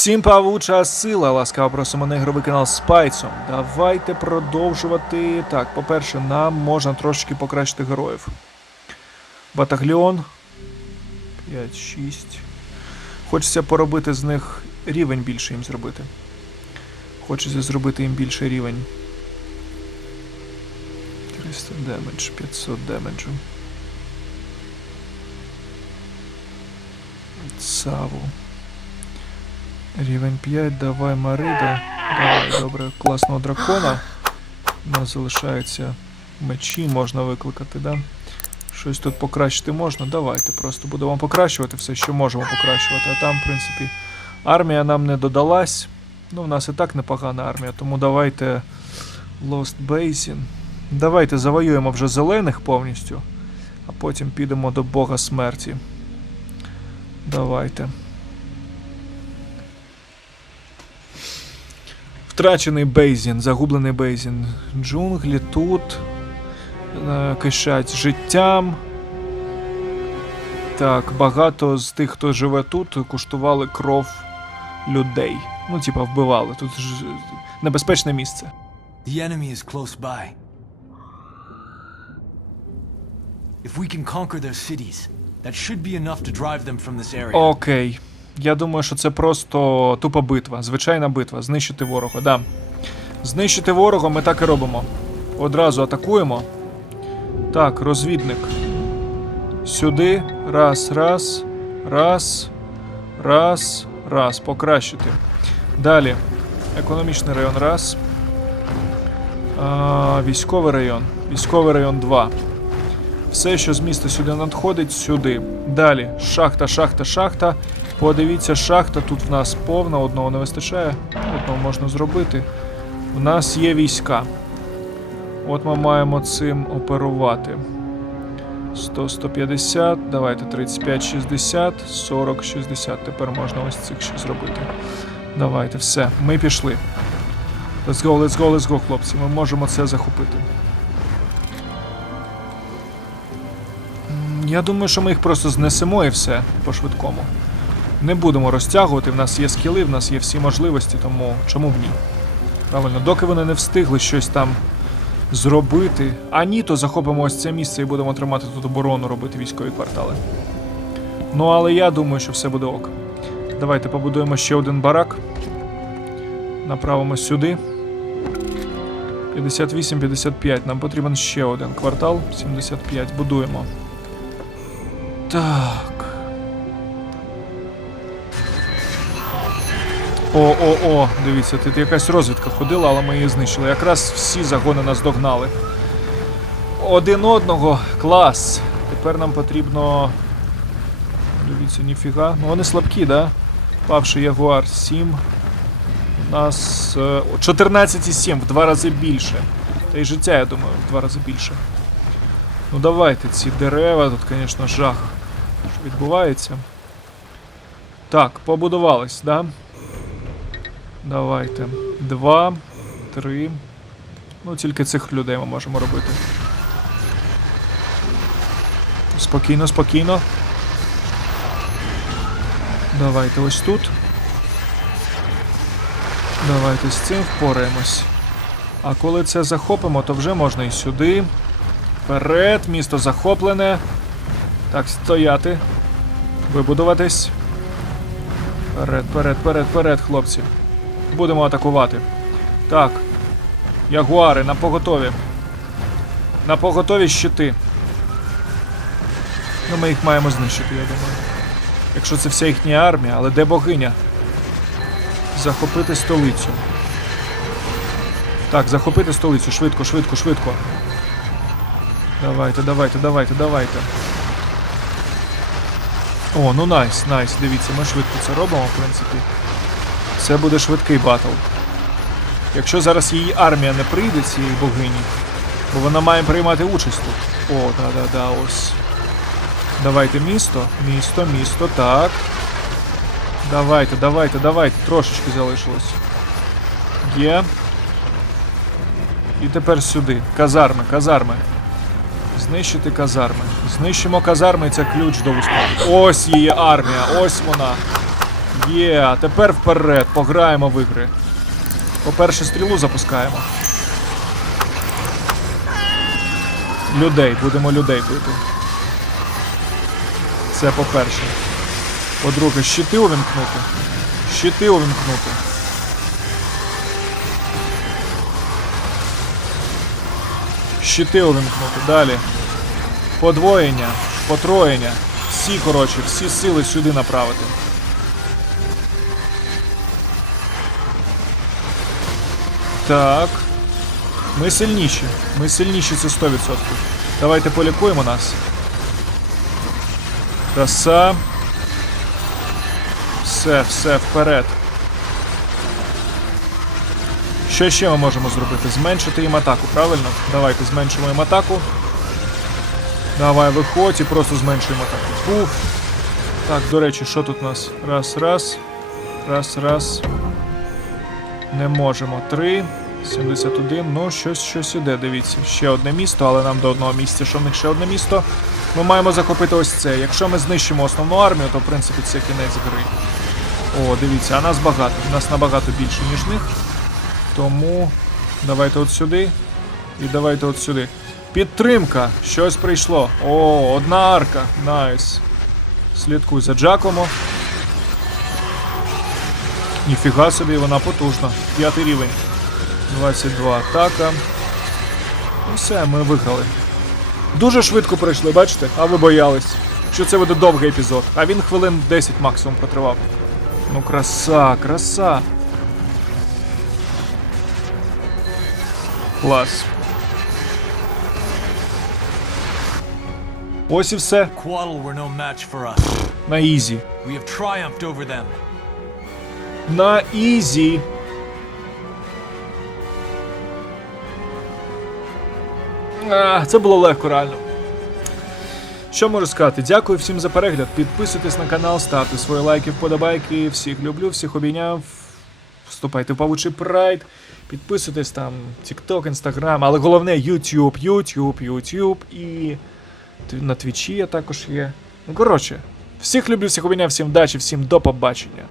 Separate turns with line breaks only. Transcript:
Всім павуча сила, ласкаво просимо на ігровий канал з Пайцом. Давайте продовжувати. Так, по-перше, нам можна трошечки покращити героїв. Батальйон. 5-6. Хочеться поробити з них рівень більше їм зробити. Хочеться зробити їм більше рівень. 300 демедж, 500 демеджу. Саву. Рівень 5, давай Марида. Давай, добре, класного дракона. У нас залишаються мечі, можна викликати, да? Щось тут покращити можна? Давайте, просто будемо покращувати все, що можемо покращувати. А там, в принципі, армія нам не додалась. Ну, в нас і так непогана армія, тому давайте Lost Basin. Давайте завоюємо вже зелених повністю, а потім підемо до Бога смерті. Давайте. Втрачений Бейзін, загублений Бейзін. Джунглі тут е, кишать життям. Так, багато з тих, хто живе тут, куштували кров людей. Ну, типа, вбивали. Тут ж небезпечне місце.
The enemy is close by. If we can conquer their cities, that should be enough to drive them from this area.
Окей. Я думаю, що це просто тупа битва, звичайна битва. Знищити ворога, да. Знищити ворога ми так і робимо. Одразу атакуємо. Так, розвідник. Сюди. Раз, раз, раз, раз, раз. Покращити. Далі. Економічний район раз. А, військовий район. Військовий район 2. Все, що з міста сюди надходить, сюди. Далі. Шахта, шахта, шахта. Подивіться, шахта тут в нас повна, одного не вистачає. Одного можна зробити. У нас є війська. От ми маємо цим оперувати. 100, 150, давайте 35, 60, 40, 60. Тепер можна ось цих ще зробити. Давайте, все, ми пішли. Let's go, let's go, let's go, хлопці. Ми можемо це захопити. Я думаю, що ми їх просто знесемо і все по-швидкому. Не будемо розтягувати, в нас є скіли, в нас є всі можливості, тому чому б ні? Правильно, доки вони не встигли щось там зробити. А ні, то захопимо ось це місце і будемо тримати тут оборону, робити військові квартали. Ну, але я думаю, що все буде ок. Давайте побудуємо ще один барак. Направимо сюди. 58-55. Нам потрібен ще один квартал. 75. Будуємо. Так. О, о, о, дивіться, тут якась розвідка ходила, але ми її знищили. Якраз всі загони нас догнали. Один одного, клас. Тепер нам потрібно. Дивіться, ніфіга. Ну вони слабкі, да? Павший Ягуар 7. У нас е, 14,7, в два рази більше. Та й життя, я думаю, в два рази більше. Ну давайте, ці дерева, тут, звісно, жах. Що відбувається? Так, побудувались, да? Давайте. Два, три. Ну, тільки цих людей ми можемо робити. Спокійно, спокійно. Давайте ось тут. Давайте з цим впораємось. А коли це захопимо, то вже можна і сюди. Вперед, місто захоплене. Так, стояти. Вибудуватись. Вперед, вперед, вперед, вперед, хлопці. Будемо атакувати. Так. Ягуари, на поготові. На поготові щити. Ну, ми їх маємо знищити, я думаю. Якщо це вся їхня армія, але де богиня? Захопити столицю. Так, захопити столицю. Швидко, швидко, швидко. Давайте, давайте, давайте, давайте. О, ну найс, найс. Дивіться, ми швидко це робимо, в принципі. Це буде швидкий батл. Якщо зараз її армія не прийде, цієї богині, бо вона має приймати участь тут. О, да-да-да, ось. Давайте місто, місто, місто, так. Давайте, давайте, давайте, трошечки залишилось. Є. І тепер сюди. Казарми, казарми. Знищити казарми. Знищимо казарми, це ключ до успіху. Ось її армія, ось вона. Є, а тепер вперед, пограємо в ігри. По-перше, стрілу запускаємо. Людей, будемо людей бити. Це по-перше. По-друге, щити увімкнути. Щити увімкнути. Щити увімкнути. Далі. Подвоєння, потроєння. Всі, коротше, всі сили сюди направити. Так. Ми сильніші. Ми сильніші, це 100%. Давайте полікуємо нас. Краса. Все, все, вперед. Що ще ми можемо зробити? Зменшити їм атаку, правильно? Давайте зменшимо їм атаку. Давай, виходь і просто зменшуємо атаку. Пуф. Так, до речі, що тут у нас? Раз, раз. Раз, раз. Не можемо. Три. 71. Ну, щось, щось іде, дивіться. Ще одне місто, але нам до одного місця, що в них ще одне місто. Ми маємо захопити ось це. Якщо ми знищимо основну армію, то в принципі це кінець гри. О, дивіться, а нас багато. Нас набагато більше, ніж них. Тому давайте от сюди. І давайте от сюди. Підтримка! Щось прийшло. О, одна арка. Найс. Слідкуй за Джакомо. Ніфіга собі, вона потужна. П'ятий рівень. 22 атака. Ну все, ми виграли. Дуже швидко пройшли, бачите? А ви боялись, що це буде довгий епізод. А він хвилин 10 максимум протривав. Ну, краса, краса. Клас. Ось і все. На ізі. На ізі. Це було легко, реально. Що можу сказати? Дякую всім за перегляд. Підписуйтесь на канал, ставте свої лайки, вподобайки. Всіх люблю, всіх обійняв. Вступайте в павучий прайд. Підписуйтесь там TikTok, Instagram, але головне YouTube, YouTube, YouTube і на Твічі я також є. Ну коротше, всіх люблю, всіх обійняв, всім вдачі, всім до побачення.